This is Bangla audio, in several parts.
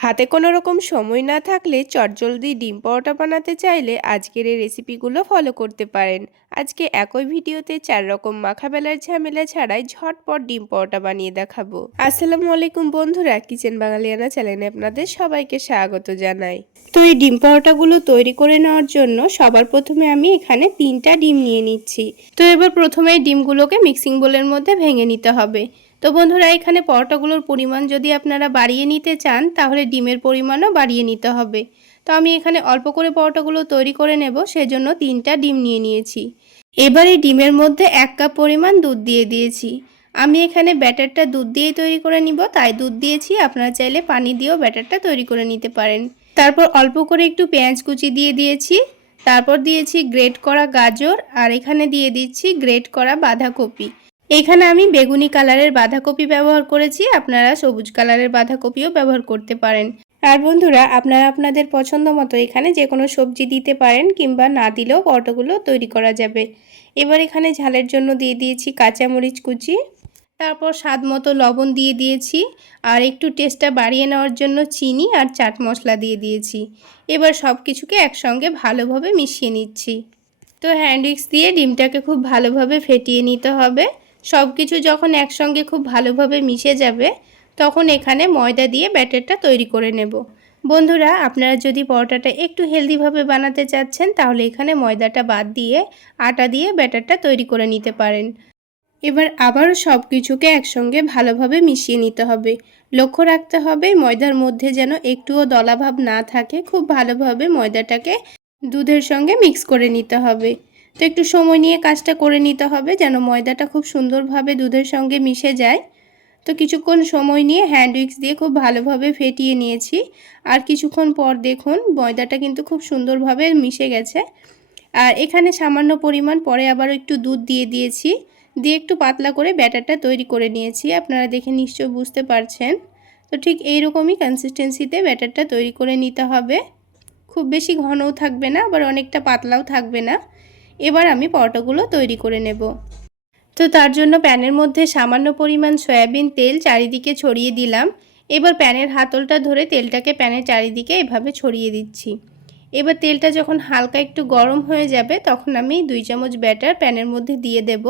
হাতে কোনো রকম সময় না থাকলে চটজলদি ডিম পরোটা বানাতে চাইলে আজকের এই রেসিপিগুলো ফলো করতে পারেন। আজকে একই ভিডিওতে 4 রকম মাখাবেলার ঝামেলা ছাড়াই ঝটপট ডিম পরোটা বানিয়ে দেখাবো। আসসালামু আলাইকুম বন্ধুরা, কিচেন বাঙালিয়ানা চ্যানেলে আপনাদের সবাইকে স্বাগত জানাই। তো এই ডিম পরোটাগুলো তৈরি করে নেওয়ার জন্য সবার প্রথমে আমি এখানে 3টা ডিম নিয়ে নিচ্ছি। তো এবার প্রথমে এই ডিমগুলোকে মিক্সিং বোলের মধ্যে ভেঙে নিতে হবে। তো বন্ধুরা, এখানে পরোটাগুলোর পরিমাণ যদি আপনারা বাড়িয়ে নিতে চান তাহলে ডিমের পরিমাণও বাড়িয়ে নিতে হবে। তো আমি এখানে অল্প করে পরোটাগুলো তৈরি করে নেব, সেজন্য 3টা ডিম নিয়ে নিয়েছি। এবার এই ডিমের মধ্যে 1 কাপ পরিমাণ দুধ দিয়ে দিয়েছি। আমি এখানে ব্যাটারটা দুধ দিয়েই তৈরি করে নিব, তাই দুধ দিয়েছি। আপনারা চাইলে পানি দিয়েও ব্যাটারটা তৈরি করে নিতে পারেন। তারপর অল্প করে একটু পেঁয়াজ কুচি দিয়ে দিয়েছি। তারপর দিয়েছি গ্রেট করা গাজর, আর এখানে দিয়ে দিচ্ছি গ্রেট করা বাঁধাকপি। এখানে আমি বেগুনি কালারের বাঁধাকপি ব্যবহার করেছি, আপনারা সবুজ কালারের বাঁধাকপিও ব্যবহার করতে পারেন। আর বন্ধুরা, আপনারা আপনাদের পছন্দ মতো এখানে যে কোনো সবজি দিতে পারেন, কিংবা না দিলেও পরোটাগুলো তৈরি করা যাবে। এবার এখানে ঝালের জন্য দিয়ে দিয়েছি কাঁচামরিচ কুচি, তারপর স্বাদ মতো লবণ দিয়ে দিয়েছি, আর একটু টেস্টটা বাড়িয়ে নেওয়ার জন্য চিনি আর চাট মশলা দিয়ে দিয়েছি। এবার সব কিছুকে একসঙ্গে ভালোভাবে মিশিয়ে নিচ্ছি। তো হ্যান্ড উইক্স দিয়ে ডিমটাকে খুব ভালোভাবে ফেটিয়ে নিতে হবে। সব কিছু যখন একসঙ্গে খুব ভালোভাবে মিশে যাবে তখন এখানে ময়দা দিয়ে ব্যাটারটা তৈরি করে নেব। বন্ধুরা, আপনারা যদি পরোটাটা একটু হেলদিভাবে বানাতে চাচ্ছেন তাহলে এখানে ময়দাটা বাদ দিয়ে আটা দিয়ে ব্যাটারটা তৈরি করে নিতে পারেন। এবার আবারও সব কিছুকে একসঙ্গে ভালোভাবে মিশিয়ে নিতে হবে। লক্ষ্য রাখতে হবে ময়দার মধ্যে যেন একটুও দলাভাব না থাকে। খুব ভালোভাবে ময়দাটাকে দুধের সঙ্গে মিক্স করে নিতে হবে। তো একটু সময় নিয়ে কাজটা করে নিতে হবে যেন ময়দাটা খুব সুন্দরভাবে দুধের সঙ্গে মিশে যায়। তো কিছুক্ষণ সময় নিয়ে হ্যান্ড উইক্স দিয়ে খুব ভালোভাবে ফেটিয়ে নিয়েছি। আর কিছুক্ষণ পর দেখুন ময়দাটা কিন্তু খুব সুন্দরভাবে মিশে গেছে। আর এখানে সামান্য পরিমাণ পরে আবারও একটু দুধ দিয়ে দিয়েছি, দিয়ে একটু পাতলা করে ব্যাটারটা তৈরি করে নিয়েছি। আপনারা দেখে নিশ্চয় বুঝতে পারছেন। তো ঠিক এইরকমই কনসিস্টেন্সিতে ব্যাটারটা তৈরি করে নিতে হবে। খুব বেশি ঘনও থাকবে না, আবার অনেকটা পাতলাও থাকবে না। এবার আমি পরোটাগুলো তৈরি করে নেব। তো তার জন্য প্যানের মধ্যে সামান্য পরিমাণ সয়াবিন তেল চারিদিকে ছড়িয়ে দিলাম। এবার প্যানের হাতলটা ধরে তেলটাকে প্যানের চারিদিকে এভাবে ছড়িয়ে দিচ্ছি। এবার তেলটা যখন হালকা একটু গরম হয়ে যাবে তখন আমি 2 চামচ ব্যাটার প্যানের মধ্যে দিয়ে দেব।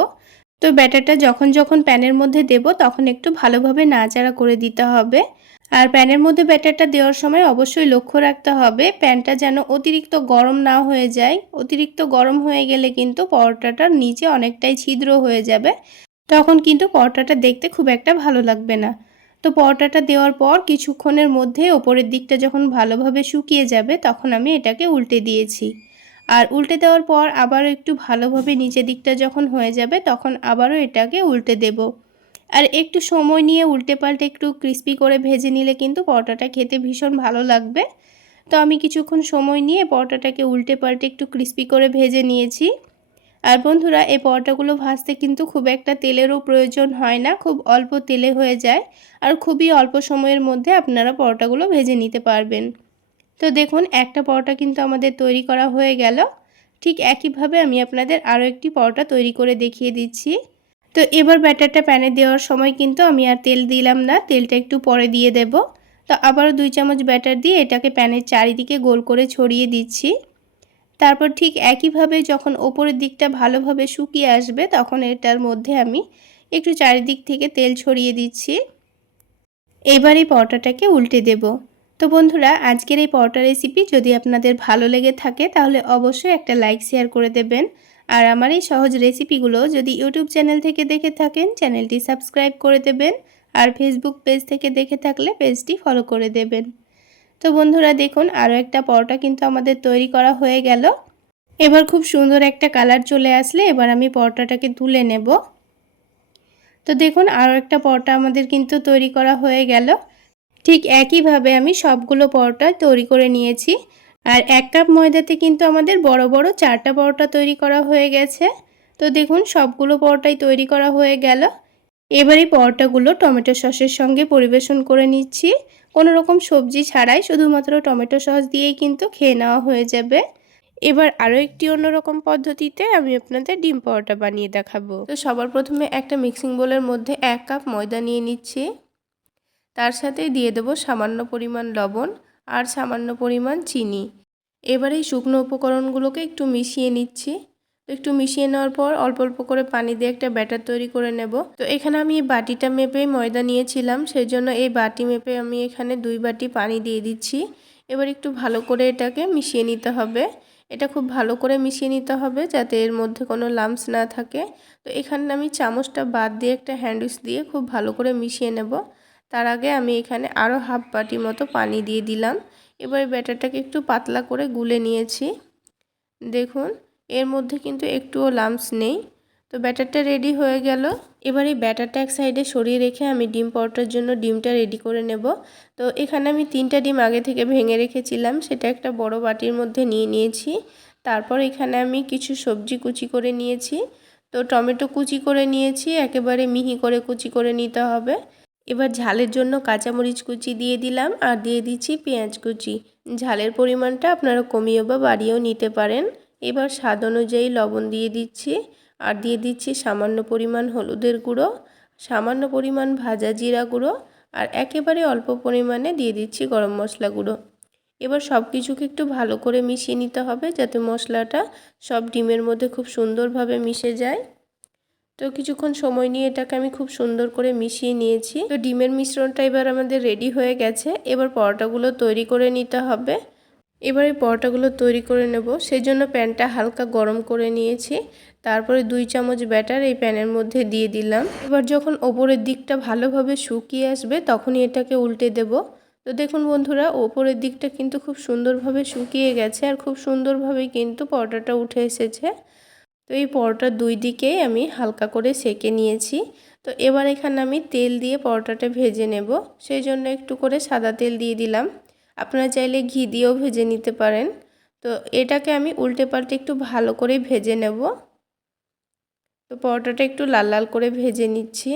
তো ব্যাটারটা যখন যখন প্যানের মধ্যে দেব তখন একটু ভালোভাবে নাড়াচাড়া করে দিতে হবে। আর প্যানের মধ্যে ব্যাটারটা দেওয়ার সময় অবশ্যই লক্ষ্য রাখতে হবে প্যানটা যেন অতিরিক্ত গরম না হয়ে যায়। অতিরিক্ত গরম হয়ে গেলে কিন্তু পরোটাটার নিচে অনেকটাই ছিদ্র হয়ে যাবে, তখন কিন্তু পরোটাটা দেখতে খুব একটা ভালো লাগবে না। তো পরোটাটা দেওয়ার পর কিছুক্ষণের মধ্যে ওপরের দিকটা যখন ভালোভাবে শুকিয়ে যাবে তখন আমি এটাকে উল্টে দিয়েছি। আর উল্টে দেওয়ার পর আবারও একটু ভালোভাবে নিচের দিকটা যখন হয়ে যাবে তখন আবারও এটাকে উল্টে দেব। আর একটু সময় নিয়ে উল্টে পাল্টে একটু ক্রিস্পি করে ভেজে নিলে কিন্তু পরোটাটা খেতে ভীষণ ভালো লাগবে। তো আমি কিছুক্ষণ সময় নিয়ে পরোটাটাকে উল্টে পাল্টে একটু ক্রিস্পি করে ভেজে নিয়েছি। আর বন্ধুরা, এই পরোটাগুলো ভাজতে কিন্তু খুব একটা তেলেরও প্রয়োজন হয় না, খুব অল্প তেলে হয়ে যায়। আর খুবই অল্প সময়ের মধ্যে আপনারা পরোটাগুলো ভেজে নিতে পারবেন। তো দেখুন একটা পরোটা কিন্তু আমাদের তৈরি করা হয়ে গেল। ঠিক একইভাবে আমি আপনাদের আরও একটি পরোটা তৈরি করে দেখিয়ে দিচ্ছি। তো এবার ব্যাটারটা প্যানে দেওয়ার সময় কিন্তু আমি আর তেল দিলাম না, তেলটা একটু পরে দিয়ে দেব। তো আবারও 2 চামচ ব্যাটার দিয়ে এটাকে প্যানের চারিদিকে গোল করে ছড়িয়ে দিচ্ছি। তারপর ঠিক একইভাবে যখন ওপরের দিকটা ভালোভাবে শুকিয়ে আসবে তখন এটার মধ্যে আমি একটু চারিদিক থেকে তেল ছড়িয়ে দিচ্ছি। এবার এই পরোটাটাকে উল্টে দেব। তো বন্ধুরা, আজকের এই পরোটা রেসিপি যদি আপনাদের ভালো লেগে থাকে তাহলে অবশ্যই একটা লাইক শেয়ার করে দেবেন। আর আমার এই সহজ রেসিপিগুলো যদি ইউটিউব চ্যানেল থেকে দেখে থাকেন চ্যানেলটি সাবস্ক্রাইব করে দেবেন। আর ফেসবুক পেজ থেকে দেখে থাকলে পেজটি ফলো করে দেবেন। তো বন্ধুরা দেখুন আরও একটা পরোটা কিন্তু আমাদের তৈরি করা হয়ে গেল। এবার খুব সুন্দর একটা কালার চলে আসলে এবার আমি পরোটাটাকে তুলে নেব। তো দেখুন আরও একটা পরোটা আমাদের কিন্তু তৈরি করা হয়ে গেল। ঠিক একইভাবে আমি সবগুলো পরোটা তৈরি করে নিয়েছি। আর 1 কাপ ময়দাতে কিন্তু আমাদের বড় বড় 4টা পরোটা তৈরি করা হয়ে গেছে। তো দেখুন সবগুলো পরোটাই তৈরি করা হয়ে গেল। এবার এই পরোটাগুলো টমেটো সসের সঙ্গে পরিবেশন করে নিচ্ছি। কোনো রকম সবজি ছাড়াই শুধুমাত্র টমেটো সস দিয়েই কিন্তু খেয়ে নেওয়া হয়ে যাবে। এবার আরও একটি অন্যরকম পদ্ধতিতে আমি আপনাদের ডিম পরোটা বানিয়ে দেখাবো। তো সবার প্রথমে একটা মিক্সিং বোলের মধ্যে 1 কাপ ময়দা নিয়ে নিচ্ছি। তার সাথে দিয়ে দেব সামান্য পরিমাণ লবণ আর সামান্য পরিমাণ চিনি। এবার এই শুকনো উপকরণগুলোকে একটু মিশিয়ে নিচ্ছি। তো একটু মিশিয়ে নেওয়ার পর অল্প অল্প করে পানি দিয়ে একটা ব্যাটার তৈরি করে নেব। তো এখানে আমি এই বাটিটা মেপেই ময়দা নিয়েছিলাম, সেই জন্য এই বাটি মেপে আমি এখানে 2 বাটি পানি দিয়ে দিচ্ছি। এবার একটু ভালো করে এটাকে মিশিয়ে নিতে হবে। এটা খুব ভালো করে মিশিয়ে নিতে হবে যাতে এর মধ্যে কোনো লাম্পস না থাকে। তো এখানে আমি চামচটা বাদ দিয়ে একটা হ্যান্ড উইক্স দিয়ে খুব ভালো করে মিশিয়ে নেব। তার আগে আমি এখানে আরও হাফ বাটি মতো পানি দিয়ে দিলাম। এবার ব্যাটারটাকে একটু পাতলা করে গুলে নিয়েছি। দেখুন এর মধ্যে কিন্তু একটুও লাম্পস নেই। তো ব্যাটারটা রেডি হয়ে গেল। এবার এই ব্যাটারটা এক সাইডে সরিয়ে রেখে আমি ডিম পরোটার জন্য ডিমটা রেডি করে নেব। তো এখানে আমি 3টা ডিম আগে থেকে ভেঙে রেখেছিলাম, সেটা একটা বড় বাটির মধ্যে নিয়ে নিয়েছি। তারপর এখানে আমি কিছু সবজি কুচি করে নিয়েছি। তো টমেটো কুচি করে নিয়েছি, একেবারে মিহি করে কুচি করে নিতে হবে। এবার ঝালের জন্য কাঁচামরিচ কুচি দিয়ে দিলাম আর দিয়ে দিচ্ছি পেঁয়াজ কুচি। ঝালের পরিমাণটা আপনারা কমিয়েও বা বাড়িয়েও নিতে পারেন। এবার স্বাদ অনুযায়ী লবণ দিয়ে দিচ্ছি আর দিয়ে দিচ্ছি সামান্য পরিমাণ হলুদের গুঁড়ো, সামান্য পরিমাণ ভাজা জিরা গুঁড়ো আর একেবারে অল্প পরিমাণে দিয়ে দিচ্ছি গরম মশলা গুঁড়ো। এবার সব কিছুকে একটু ভালো করে মিশিয়ে নিতে হবে যাতে মশলাটা সব ডিমের মধ্যে খুব সুন্দরভাবে মিশে যায়। তো কিছুক্ষণ সময় নিয়ে এটাকে আমি খুব সুন্দর করে মিশিয়ে নিয়েছি। তো ডিমের মিশ্রণটা এবার আমাদের রেডি হয়ে গেছে। এবার পরোটাগুলো তৈরি করে নিতে হবে। এবার এই পরোটাগুলো তৈরি করে নেব, সেই জন্য প্যানটা হালকা গরম করে নিয়েছি। তারপরে 2 চামচ ব্যাটার এই প্যানের মধ্যে দিয়ে দিলাম। এবার যখন ওপরের দিকটা ভালোভাবে শুকিয়ে আসবে তখনই এটাকে উল্টে দেব। তো দেখুন বন্ধুরা, ওপরের দিকটা কিন্তু খুব সুন্দরভাবে শুকিয়ে গেছে আর খুব সুন্দরভাবে কিন্তু পরোটাটা উঠে এসেছে। তো এই পরোটার 2 দিকেই আমি হালকা করে সেঁকে নিয়েছি। তো এবার এখানে আমি তেল দিয়ে পরোটাটা ভেজে নেব, সেই জন্য একটু করে সাদা তেল দিয়ে দিলাম। আপনারা চাইলে ঘি দিয়েও ভেজে নিতে পারেন। তো এটাকে আমি উল্টে পাল্টে একটু ভালো করে ভেজে নেব। তো পরোটাটা একটু লাল লাল করে ভেজে নিচ্ছি।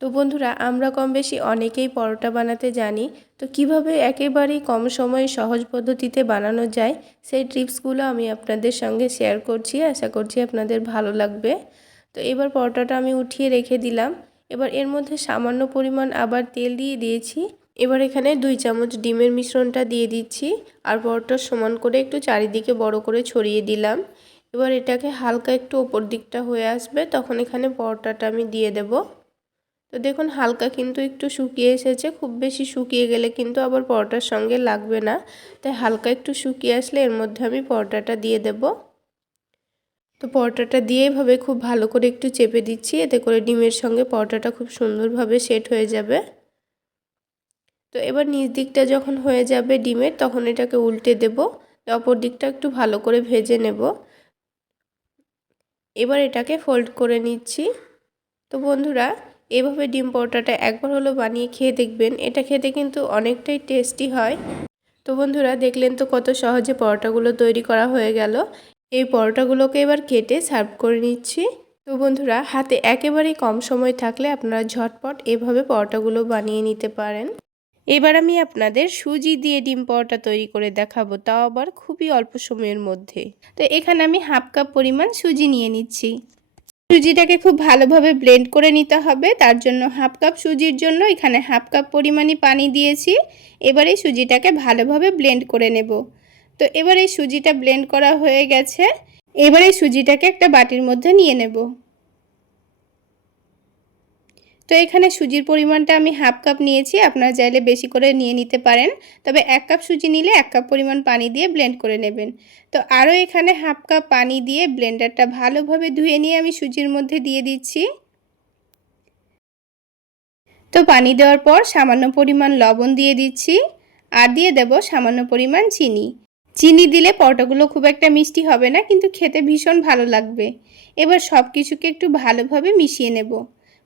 তো বন্ধুরা, আমরা কম বেশি অনেকেই পরোটা বানাতে জানি। তো কিভাবে একেবারেই কম সময়ে সহজ পদ্ধতিতে বানানো যায় সেই টিপসগুলো আমি আপনাদের সঙ্গে শেয়ার করছি। আশা করছি আপনাদের ভালো লাগবে। তো এবার পরোটাটা আমি উঠিয়ে রেখে দিলাম। এবার এর মধ্যে সামান্য পরিমাণ আবার তেল দিয়ে দিয়েছি। এবার এখানে 2 চামচ ডিমের মিশ্রণটা দিয়ে দিচ্ছি আর পরোটা সমান করে একটু চারিদিকে বড় করে ছড়িয়ে দিলাম। এবার এটাকে হালকা একটু ওপর দিকটা হয়ে আসবে তখন এখানে পরোটাটা আমি দিয়ে দেব। তো দেখুন হালকা কিন্তু একটু শুকিয়ে এসেছে, খুব বেশি শুকিয়ে গেলে কিন্তু আবার পরোটার সঙ্গে লাগবে না। তাই হালকা একটু শুকিয়ে আসলে এর মধ্যে আমি পরোটাটা দিয়ে দেব। তো পরোটাটা দিয়ে এভাবে খুব ভালো করে একটু চেপে দিচ্ছি, এতে করে ডিমের সঙ্গে পরোটাটা খুব সুন্দরভাবে সেট হয়ে যাবে। তো এবার নিচ দিকটা যখন হয়ে যাবে ডিমের তখন এটাকে উল্টে দেব। অপর দিকটা একটু ভালো করে ভেজে নেব। এবার এটাকে ফোল্ড করে নিচ্ছি। তো বন্ধুরা, এভাবে ডিম পরোটাটা একবার হলো বানিয়ে খেয়ে দেখবেন, এটা খেতে কিন্তু অনেকটাই টেস্টি হয়। তো বন্ধুরা, দেখলেন তো কত সহজে পরোটাগুলো তৈরি করা হয়ে গেল। এই পরোটাগুলোকে এবার কেটে সার্ভ করে নিচ্ছি। তো বন্ধুরা, হাতে একেবারেই কম সময় থাকলে আপনারা ঝটপট এভাবে পরোটাগুলো বানিয়ে নিতে পারেন। এবার আমি আপনাদের সুজি দিয়ে ডিম পরোটা তৈরি করে দেখাবো, তাও আবার খুবই অল্প সময়ের মধ্যে। তো এখানে আমি হাফ কাপ পরিমাণ সুজি নিয়ে নিচ্ছি। সুজিটাকে খুব ভালোভাবে ব্লেন্ড করে নিতে হবে, তার জন্য হাফ কাপ সুজির জন্য এখানে হাফ কাপ পরিমাণই পানি দিয়েছি। এবার এই সুজিটাকে ভালোভাবে ব্লেন্ড করে নেব। তো এবার এই সুজিটা ব্লেন্ড করা হয়ে গেছে। এবার এই সুজিটাকে একটা বাটির মধ্যে নিয়ে নেব। তো এখানে সুজির পরিমাণটা আমি হাফ কাপ নিয়েছি, আপনারা চাইলে বেশি করে নিয়ে নিতে পারেন। তবে 1 কাপ সুজি নিলে 1 কাপ পরিমাণ পানি দিয়ে ব্লেন্ড করে নেবেন। তো আরও এখানে হাফ কাপ পানি দিয়ে ব্লেন্ডারটা ভালোভাবে ধুয়ে নিয়ে আমি সুজির মধ্যে দিয়ে দিচ্ছি। তো পানি দেওয়ার পর সামান্য পরিমাণ লবণ দিয়ে দিচ্ছি আর দিয়ে দেব সামান্য পরিমাণ চিনি। চিনি দিলে পরোটাগুলো খুব একটা মিষ্টি হবে না, কিন্তু খেতে ভীষণ ভালো লাগবে। এবার সব কিছুকে একটু ভালোভাবে মিশিয়ে নেব।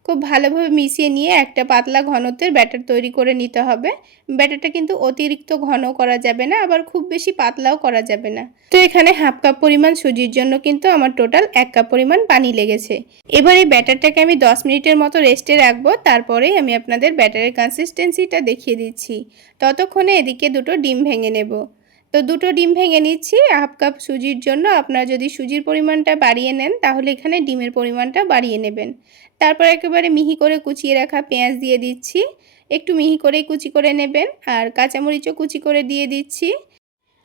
খুব ভালোভাবে মিশিয়ে নিয়ে একটা পাতলা ঘনত্বের ব্যাটার তৈরি করে নিতে হবে। ব্যাটারটা কিন্তু অতিরিক্ত ঘন করা যাবে না, আবার খুব বেশি পাতলাও করা যাবে না। তো এখানে হাফ কাপ পরিমাণ সুজির জন্য কিন্তু আমার টোটাল 1 কাপ পরিমাণ পানি লেগেছে। এবার এই ব্যাটারটাকে আমি 10 মিনিটের মতো রেস্টে রাখবো, তারপরেই আমি আপনাদের ব্যাটারের কনসিস্টেন্সিটা দেখিয়ে দিচ্ছি। ততক্ষণে এদিকে 2টো ডিম ভেঙে নেব। তো 2টো ডিম ভেঙে নিচ্ছি। হাফ কাপ সুজির জন্য আপনারা যদি সুজির পরিমাণটা বাড়িয়ে নেন তাহলে এখানে ডিমের পরিমাণটা বাড়িয়ে নেবেন। তারপর একেবারে মিহি করে কুচিয়ে রাখা পেঁয়াজ দিয়ে দিচ্ছি। একটু মিহি করে কুচি করে নেবেন আর কাঁচামরিচও কুচি করে দিয়ে দিচ্ছি।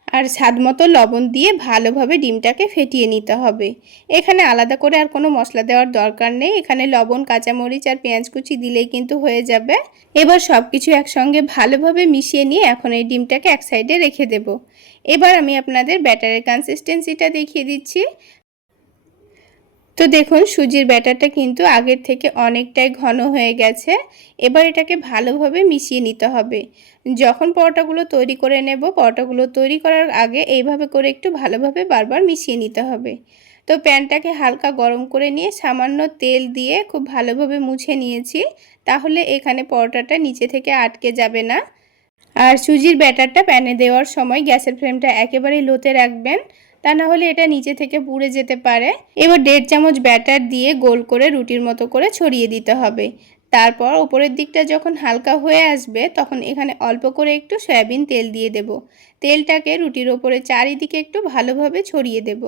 আর স্বাদমতো লবণ দিয়ে ভালোভাবে ডিমটাকে ফেটিয়ে নিতে হবে। এখানে আলাদা করে আর কোনো মশলা দেওয়ার দরকার নেই। এখানে লবণ, কাঁচামরিচ আর পেঁয়াজ কুচি দিলেই কিন্তু হয়ে যাবে। এবার সব কিছু একসঙ্গে ভালোভাবে মিশিয়ে নিয়ে এখন এই ডিমটাকে এক সাইডে রেখে দেব। এবার আমি আপনাদের ব্যাটারের কনসিস্টেন্সিটা দেখিয়ে দিচ্ছি। তো দেখুন সুজির ব্যাটারটা কিন্তু আগের থেকে অনেকটাই ঘন হয়ে গেছে। এবার এটাকে ভালোভাবে মিশিয়ে নিতে হবে। যখন পরোটাগুলো তৈরি করে নেব, পরোটাগুলো তৈরি করার আগে এইভাবে করে একটু ভালোভাবে বারবার মিশিয়ে নিতে হবে। তো প্যানটাকে হালকা গরম করে নিয়ে সামান্য তেল দিয়ে খুব ভালোভাবে মুছে নিয়েছি। তাহলে এখানে পরোটাটা নিচে থেকে আটকে যাবে না। আর সুজির ব্যাটারটা প্যানে দেওয়ার সময় গ্যাসের ফ্লেমটা একেবারেই লোতে রাখবেন, তা না হলে এটা নিচে থেকে পুড়ে যেতে পারে। এবার 1.5 চামচ ব্যাটার দিয়ে গোল করে রুটির মতো করে ছড়িয়ে দিতে হবে। তারপর উপরের দিকটা যখন হালকা হয়ে আসবে তখন এখানে অল্প করে একটু সয়াবিন তেল দিয়ে দেব। তেলটাকে রুটির ওপরে চারিদিকে একটু ভালোভাবে ছড়িয়ে দেব।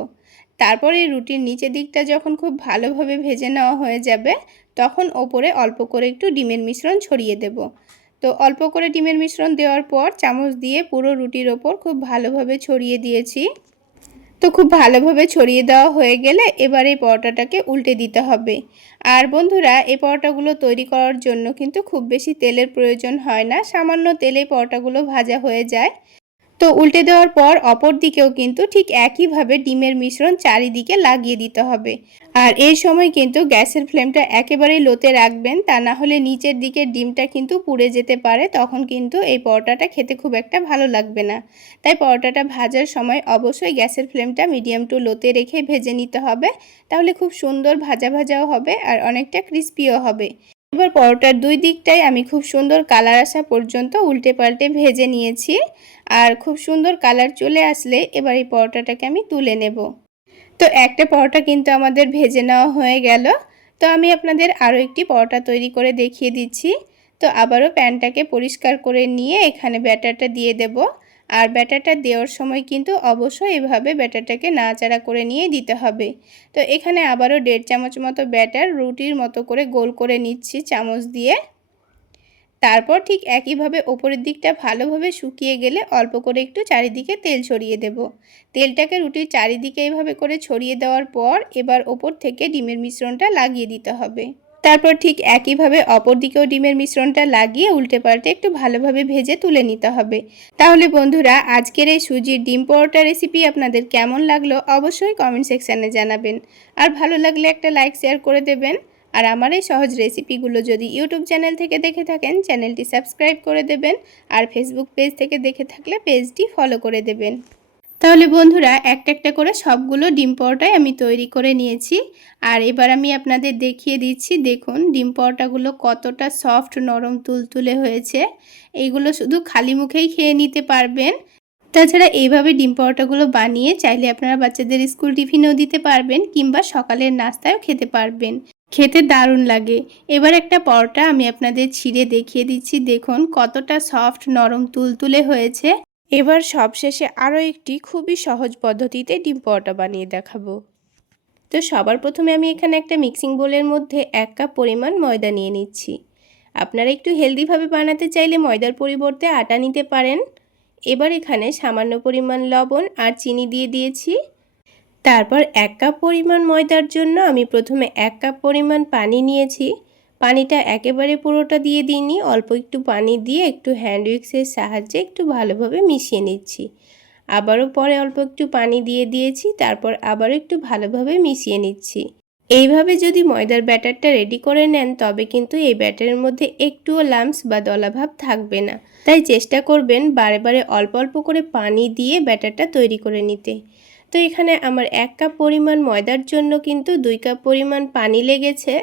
তারপর এই রুটির নিচের দিকটা যখন খুব ভালোভাবে ভেজে নেওয়া হয়ে যাবে তখন ওপরে অল্প করে একটু ডিমের মিশ্রণ ছড়িয়ে দেব। তো অল্প করে ডিমের মিশ্রণ দেওয়ার পর চামচ দিয়ে পুরো রুটির ওপর খুব ভালোভাবে ছড়িয়ে দিয়েছি। তো খুব ভালোভাবে ছড়িয়ে দেওয়া হয়ে গেলে এবার এই পরোটাটাকে উল্টে দিতে হবে। আর বন্ধুরা, এই পরোটাগুলো তৈরি করার জন্য কিন্তু খুব বেশি তেলের প্রয়োজন হয় না, সামান্য তেলেই পরোটাগুলো ভাজা হয়ে যায়। তো উল্টে দেওয়ার পর অপর দিকেও কিন্তু ঠিক একইভাবে ডিমের মিশ্রণ চারিদিকে লাগিয়ে দিতে হবে। আর এই সময় কিন্তু গ্যাসের ফ্লেমটা একেবারেই লোতে রাখবেন, তা না হলে নিচের দিকের ডিমটা কিন্তু পুড়ে যেতে পারে, তখন কিন্তু এই পরোটাটা খেতে খুব একটা ভালো লাগবে না। তাই পরোটাটা ভাজার সময় অবশ্যই গ্যাসের ফ্লেমটা মিডিয়াম টু লোতে রেখে ভেজে নিতে হবে, তাহলে খুব সুন্দর ভাজা ভাজাও হবে আর অনেকটা ক্রিস্পিও হবে। এবার পরোটার দুই দিকটাই আমি খুব সুন্দর কালার আসা পর্যন্ত উল্টে পাল্টে ভেজে নিয়েছি। আর খুব সুন্দর কালার চলে আসলে এবার এই পরোটাটাকে আমি তুলে নেব। তো একটা পরোটা কিন্তু আমাদের ভেজে নেওয়া হয়ে গেল। তো আমি আপনাদের আরও একটি পরোটা তৈরি করে দেখিয়ে দিচ্ছি। তো আবারও প্যানটাকে পরিষ্কার করে নিয়ে এখানে ব্যাটারটা দিয়ে দেব। আর ব্যাটারটা দেওয়ার সময় কিন্তু অবশ্যই এভাবে ব্যাটারটাকে নাড়াচাড়া করে নিয়ে দিতে হবে। তো এখানে আবারও 1.5 চামচ মতো ব্যাটার রুটির মতো করে গোল করে নিচ্ছি চামচ দিয়ে। তারপর ঠিক একইভাবে ওপরের দিকটা ভালোভাবে শুকিয়ে গেলে অল্প করে একটু চারিদিকে তেল ছড়িয়ে দেব। তেলটাকে রুটির চারিদিকে এইভাবে করে ছড়িয়ে দেওয়ার পর এবার ওপর থেকে ডিমের মিশ্রণটা লাগিয়ে দিতে হবে। তারপর ঠিক একইভাবে অপর দিকেও ডিমের মিশ্রণটা লাগিয়ে উল্টে পাল্টে একটু ভালোভাবে ভেজে তুলে নিতে হবে। তাহলে বন্ধুরা, আজকের এই সুজির ডিম পরোটা রেসিপি আপনাদের কেমন লাগলো অবশ্যই কমেন্ট সেকশানে জানাবেন। আর ভালো লাগলে একটা লাইক শেয়ার করে দেবেন। আর আমার এই সহজ রেসিপিগুলো যদি ইউটিউব চ্যানেল থেকে দেখে থাকেন চ্যানেলটি সাবস্ক্রাইব করে দেবেন। আর ফেসবুক পেজ থেকে দেখে থাকলে পেজটি ফলো করে দেবেন। তাহলে বন্ধুরা, একটা একটা করে সবগুলো ডিম পরোটাই আমি তৈরি করে নিয়েছি। আর এবার আমি আপনাদের দেখিয়ে দিচ্ছি, দেখুন ডিম পরোটাগুলো কতটা সফট, নরম, তুলতুলে হয়েছে। এইগুলো শুধু খালি মুখেই খেয়ে নিতে পারবেন। তাছাড়া এইভাবে ডিম পরোটাগুলো বানিয়ে চাইলে আপনারা বাচ্চাদের স্কুল টিফিনেও দিতে পারবেন কিংবা সকালের নাস্তায়ও খেতে পারবেন। খেতে দারুণ লাগে। এবার একটা পরোটা আমি আপনাদের ছিঁড়ে দেখিয়ে দিচ্ছি, দেখুন কতটা সফট, নরম, তুলতুলে হয়েছে। এবার সবশেষে আরও একটি খুবই সহজ পদ্ধতিতে ডিম পরোটা বানিয়ে দেখাবো। তো সবার প্রথমে আমি এখানে একটা মিক্সিং বোলের মধ্যে 1 কাপ পরিমাণ ময়দা নিয়ে নিচ্ছি। আপনারা একটু হেলদিভাবে বানাতে চাইলে ময়দার পরিবর্তে আটা নিতে পারেন। এবার এখানে সামান্য পরিমাণ লবণ আর চিনি দিয়ে দিয়েছি। তারপর 1 কাপ পরিমাণ ময়দার জন্য আমি প্রথমে 1 কাপ পরিমাণ পানি নিয়েছি। পানিটা একেবারে পুরোটা দিয়ে দিইনি, অল্প একটু পানি দিয়ে একটু হ্যান্ড উইক্সের সাহায্যে একটু ভালোভাবে মিশিয়ে নিচ্ছি। আবারও পরে অল্প একটু পানি দিয়ে দিয়েছি, তারপর আবারও একটু ভালোভাবে মিশিয়ে নিচ্ছি। এইভাবে যদি ময়দার ব্যাটারটা রেডি করে নেন তবে কিন্তু এই ব্যাটারের মধ্যে একটুও লাম্পস বা দলাভাব থাকবে না। তাই চেষ্টা করবেন বারে বারে অল্প অল্প করে পানি দিয়ে ব্যাটারটা তৈরি করে নিতে। তো এখানে আমার 1 কাপ পরিমাণ ময়দার জন্য কিন্তু 2 কাপ পরিমাণ পানি লেগেছে।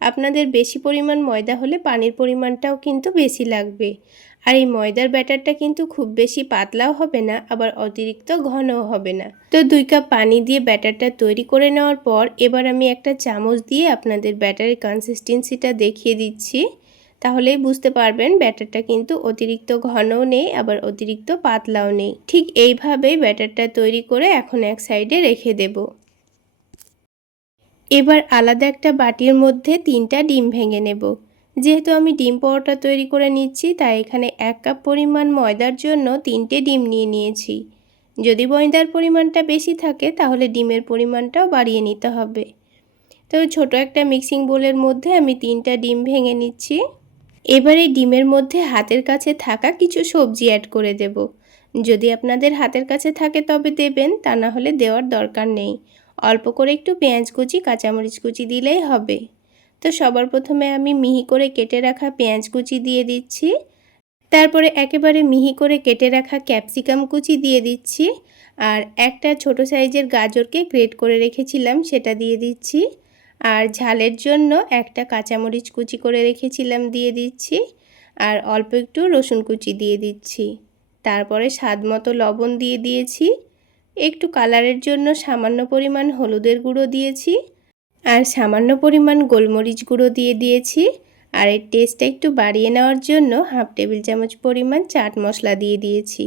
আপনাদের বেশি পরিমাণ ময়দা হলে পানির পরিমাণটাও কিন্তু বেশি লাগবে। আর এই ময়দার ব্যাটারটা কিন্তু খুব বেশি পাতলাও হবে না, আবার অতিরিক্ত ঘনও হবে না। তো 2 কাপ পানি দিয়ে ব্যাটারটা তৈরি করে নেওয়ার পর এবার আমি একটা চামচ দিয়ে আপনাদের ব্যাটারের কনসিস্টেন্সিটা দেখিয়ে দিচ্ছি। তাহলেই বুঝতে পারবেন ব্যাটারটা কিন্তু অতিরিক্ত ঘনও নেই, আবার অতিরিক্ত পাতলাও নেই। ঠিক এইভাবেই ব্যাটারটা তৈরি করে এখন এক সাইডে রেখে দেব। এবার আলাদা একটা বাটির মধ্যে 3টা ডিম ভেঙে নেব। যেহেতু আমি ডিম পরোটা তৈরি করে নিচ্ছি, তাই এখানে 1 কাপ পরিমাণ ময়দার জন্য 3টে ডিম নিয়ে নিয়েছি। যদি ময়দার পরিমাণটা বেশি থাকে তাহলে ডিমের পরিমাণটাও বাড়িয়ে নিতে হবে। তো ছোট একটা মিক্সিং বোলের মধ্যে আমি 3টা ডিম ভেঙে নিচ্ছি। এবার এই ডিমের মধ্যে হাতের কাছে থাকা কিছু সবজি অ্যাড করে দেব। যদি আপনাদের হাতের কাছে থাকে তবে দেবেন, তা না হলে দেওয়ার দরকার নেই। অল্প করে একটু পেঁয়াজ কুচি, কাঁচামরিচ কুচি দিলেই হবে। তো সবার প্রথমে আমি মিহি করে কেটে রাখা পেঁয়াজ কুচি দিয়ে দিচ্ছি। তারপরে একেবারে মিহি করে কেটে রাখা ক্যাপসিকাম কুচি দিয়ে দিচ্ছি। আর একটা ছোট সাইজের গাজরকে গ্রেট করে রেখেছিলাম সেটা দিয়ে দিচ্ছি। আর ঝালের জন্য একটা কাঁচামরিচ কুচি করে রেখেছিলাম দিয়ে দিচ্ছি। আর অল্প একটু রসুন কুচি দিয়ে দিচ্ছি। তারপরে স্বাদ মতো লবণ দিয়ে দিয়েছি। একটু কালারের জন্য সামান্য পরিমাণ হলুদের গুঁড়ো দিয়েছি। আর সামান্য পরিমাণ গোলমরিচ গুঁড়ো দিয়ে দিয়েছি। আর এর টেস্টটা একটু বাড়িয়ে নেওয়ার জন্য হাফ টেবিল চামচ পরিমাণ চাট মশলা দিয়ে দিয়েছি।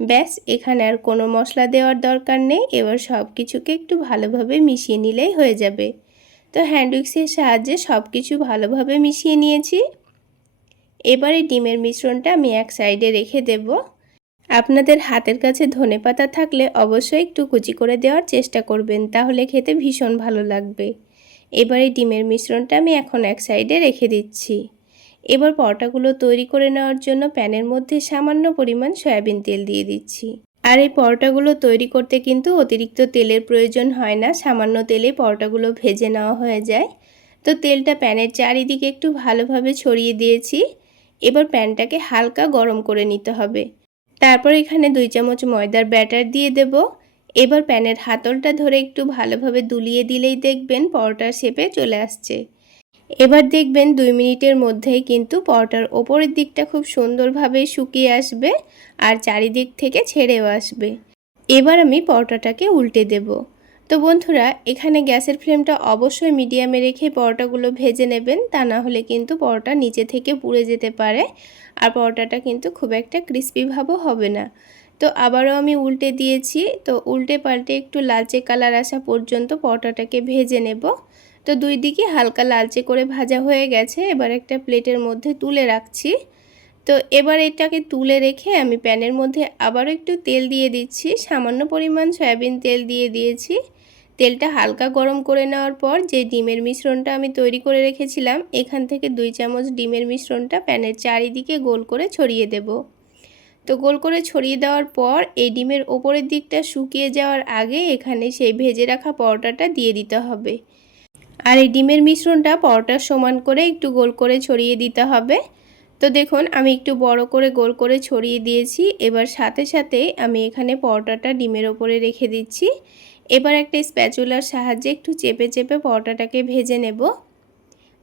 ব্যাস, এখানে আর কোনো মশলা দেওয়ার দরকার নেই। এবার সব কিছুকে একটু ভালোভাবে মিশিয়ে নিলেই হয়ে যাবে। তো হ্যান্ড উইক্সের সাহায্যে সব কিছু ভালোভাবে মিশিয়ে নিয়েছি। এবারে ডিমের মিশ্রণটা আমি এক সাইডে রেখে দেব। আপনাদের হাতের কাছে ধনেপাতা থাকলে অবশ্যই একটু কুচি করে দেওয়ার চেষ্টা করবেন, তাহলে খেতে ভীষণ ভালো লাগবে। এবারে ডিমের মিশ্রণটা আমি এখন এক সাইডে রেখে দিচ্ছি। এবার পরোটাগুলো তৈরি করে নেওয়ার জন্য প্যানের মধ্যে সামান্য পরিমাণ সয়াবিন তেল দিয়ে দিচ্ছি। আর এই পরোটাগুলো তৈরি করতে কিন্তু অতিরিক্ত তেলের প্রয়োজন হয় না, সামান্য তেলে পরোটাগুলো ভেজে নেওয়া হয়ে যায়। তো তেলটা প্যানের চারিদিকে একটু ভালোভাবে ছড়িয়ে দিয়েছি। এবার প্যানটাকে হালকা গরম করে নিতে হবে। তারপর এখানে 2 চামচ ময়দার ব্যাটার দিয়ে দেব। এবার প্যানের হাতলটা ধরে একটু ভালোভাবে দুলিয়ে দিলেই দেখবেন পরোটার শেপে চলে আসছে। এবার দেখবেন 2 মিনিটের মধ্যেই কিন্তু পরোটার ওপরের দিকটা খুব সুন্দরভাবে শুকিয়ে আসবে আর চারিদিক থেকে ছেড়েও আসবে। এবার আমি পরোটাটাকে উল্টে দেব। তো বন্ধুরা, এখানে গ্যাসের ফ্লেমটা অবশ্যই মিডিয়ামে রেখে পরোটাগুলো ভেজে নেবেন, তা না হলে কিন্তু পরোটা নিচে থেকে পুড়ে যেতে পারে আর পরোটাটা কিন্তু খুব একটা ক্রিস্পি ভাবও হবে না। তো আবারও আমি উল্টে দিয়েছি। তো উল্টে পাল্টে একটু লালচে কালার আসা পর্যন্ত পরোটাটাকে ভেজে নেব। তো দুই দিকে হালকা লালচে করে ভাজা হয়ে গেছে। এবার একটা প্লেটের মধ্যে তুলে রাখছি। তো এবার এটাকে তুলে রেখে আমি প্যানের মধ্যে আবারও একটু তেল দিয়ে দিচ্ছি। সামান্য পরিমাণ সয়াবিন তেল দিয়ে দিয়েছি। তেলটা হালকা গরম করে নেওয়ার পর যে ডিমের মিশ্রণটা আমি তৈরি করে রেখেছিলাম, এখান থেকে 2 চামচ ডিমের মিশ্রণটা প্যানের চারিদিকে গোল করে ছড়িয়ে দেব। তো গোল করে ছড়িয়ে দেওয়ার পর এই ডিমের ওপরের দিকটা শুকিয়ে যাওয়ার আগে এখানে সেই ভেজে রাখা পরোটাটা দিয়ে দিতে হবে। আর এই ডিমের মিশ্রণটা পরোটার সমান করে একটু গোল করে ছড়িয়ে দিতে হবে। তো দেখুন, আমি একটু বড় করে গোল করে ছড়িয়ে দিয়েছি। এবার সাথে সাথে আমি এখানে পরোটাটা ডিমের ওপরে রেখে দিচ্ছি। এবার একটা স্প্যাচুলার সাহায্যে একটু চেপে চেপে পরোটাটাকে ভেজে নেব।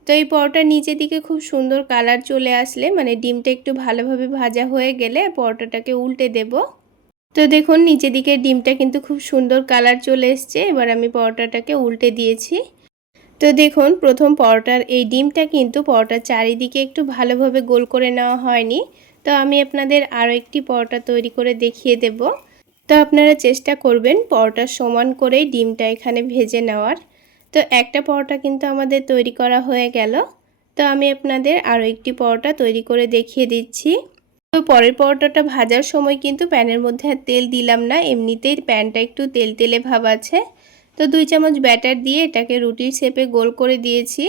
তো এই পরোটার নিচের দিকে খুব সুন্দর কালার চলে আসলে, মানে ডিমটা একটু ভালোভাবে ভাজা হয়ে গেলে পরোটাটাকে উল্টে দেব। তো দেখুন, নিচের দিকে ডিমটা কিন্তু খুব সুন্দর কালার চলে এসছে। এবার আমি পরোটাটাকে উল্টে দিয়েছি। তো দেখুন, প্রথম পরোটার এই ডিমটা কিন্তু পরোটার চারিদিকে একটু ভালোভাবে গোল করে নেওয়া হয়নি। তো আমি আপনাদের আরও একটি পরোটা তৈরি করে দেখিয়ে দেব। তো আপনারা চেষ্টা করবেন পরোটার সমান করেই ডিমটা এখানে ভেজে নেওয়ার। তো একটা পরোটা কিন্তু আমাদের তৈরি করা হয়ে গেল। তো আমি আপনাদের আরও একটি পরোটা তৈরি করে দেখিয়ে দিচ্ছি। তো পরের পরোটাটা ভাজার সময় কিন্তু প্যানের মধ্যে আর তেল দিলাম না, এমনিতেই প্যানটা একটু তেল তেলে ভাব আছে। তো 2 চামচ ব্যাটার দিয়ে এটাকে রুটির শেপে গোল করে দিয়েছি।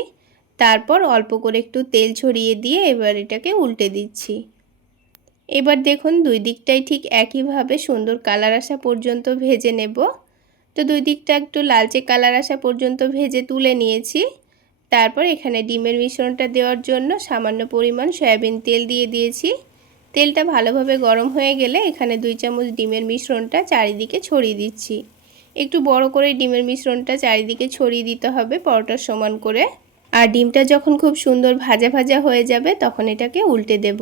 তারপর অল্প করে একটু তেল ছড়িয়ে দিয়ে এবার এটাকে উল্টে দিচ্ছি। এবার দেখুন, দুই দিকটাই ঠিক একইভাবে সুন্দর কালার আসা পর্যন্ত ভেজে নেব। তো দুই দিকটা একটু লালচে কালার আসা পর্যন্ত ভেজে তুলে নিয়েছি। তারপর এখানে ডিমের মিশ্রণটা দেওয়ার জন্য সামান্য পরিমাণ সয়াবিন তেল দিয়ে দিয়েছি। তেলটা ভালোভাবে গরম হয়ে গেলে এখানে 2 চামচ ডিমের মিশ্রণটা চারিদিকে ছড়িয়ে দিচ্ছি। একটু বড় করে ডিমের মিশ্রণটা চারিদিকে ছড়িয়ে দিতে হবে পরোটার সমান করে। আর ডিমটা যখন খুব সুন্দর ভাজা ভাজা হয়ে যাবে তখন এটাকে উল্টে দেব।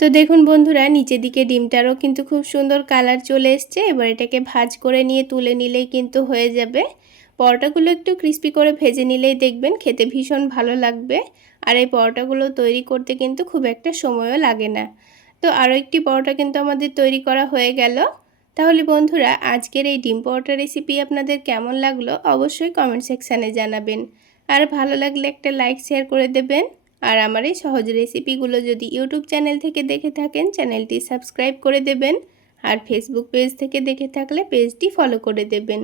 তো দেখুন বন্ধুরা, নিচের দিকে ডিমটারও কিন্তু খুব সুন্দর কালার চলে এসছে। এবার এটাকে ভাজ করে নিয়ে তুলে নিলেই কিন্তু হয়ে যাবে। পরোটাগুলো একটু ক্রিস্পি করে ভেজে নিলেই দেখবেন খেতে ভীষণ ভালো লাগবে। আর এই পরোটাগুলো তৈরি করতে কিন্তু খুব একটা সময়ও লাগে না। তো আরও একটি পরোটা কিন্তু আমাদের তৈরি করা হয়ে গেল। তাহলে বন্ধুরা, আজকের এই ডিম পরোটা রেসিপি আপনাদের কেমন লাগলো অবশ্যই কমেন্ট সেকশানে জানাবেন। আর ভালো লাগলে একটা লাইক শেয়ার করে দেবেন। আর আমার এই সহজ রেসিপিগুলো যদি ইউটিউব চ্যানেল থেকে দেখে থাকেন চ্যানেলটি সাবস্ক্রাইব করে দেবেন, আর ফেসবুক পেজ থেকে দেখে থাকলে পেজটি ফলো করে দেবেন।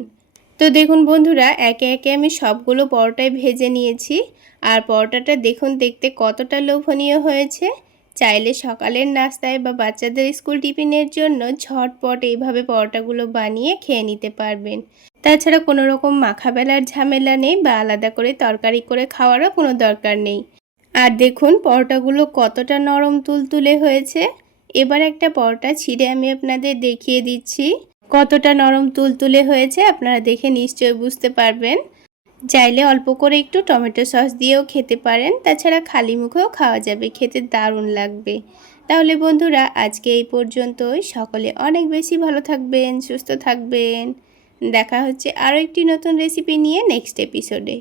তো দেখুন বন্ধুরা, একে একে আমি সবগুলো পরোটাই ভেজে নিয়েছি। আর পরোটাটা দেখুন দেখতে কতটা লোভনীয় হয়েছে। চাইলে সকালের নাস্তায় বা বাচ্চাদের স্কুল টিফিনের জন্য ঝটপট এইভাবে পরোটাগুলো বানিয়ে খেয়ে নিতে পারবেন। তাছাড়া কোনো রকম মাখা বেলার ঝামেলা নেই বা আলাদা করে তরকারি করে খাওয়ারও কোনো দরকার নেই। আর দেখুন পরোটাগুলো কতটা নরম তুলতুলে হয়েছে। এবার একটা পরোটা ছিঁড়ে আমি আপনাদের দেখিয়ে দিচ্ছি কতটা নরম তুলতুলে হয়েছে। আপনারা দেখে নিশ্চয়ই বুঝতে পারবেন। চাইলে অল্প করে একটু টমেটো সস দিয়েও খেতে পারেন, তাছাড়া খালি মুখেও খাওয়া যাবে, খেতে দারুণ লাগবে। তাহলে বন্ধুরা আজকে এই পর্যন্তই। সকলে অনেক বেশি ভালো থাকবেন, সুস্থ থাকবেন। দেখা হচ্ছে আরও একটি নতুন রেসিপি নিয়ে নেক্সট এপিসোডে।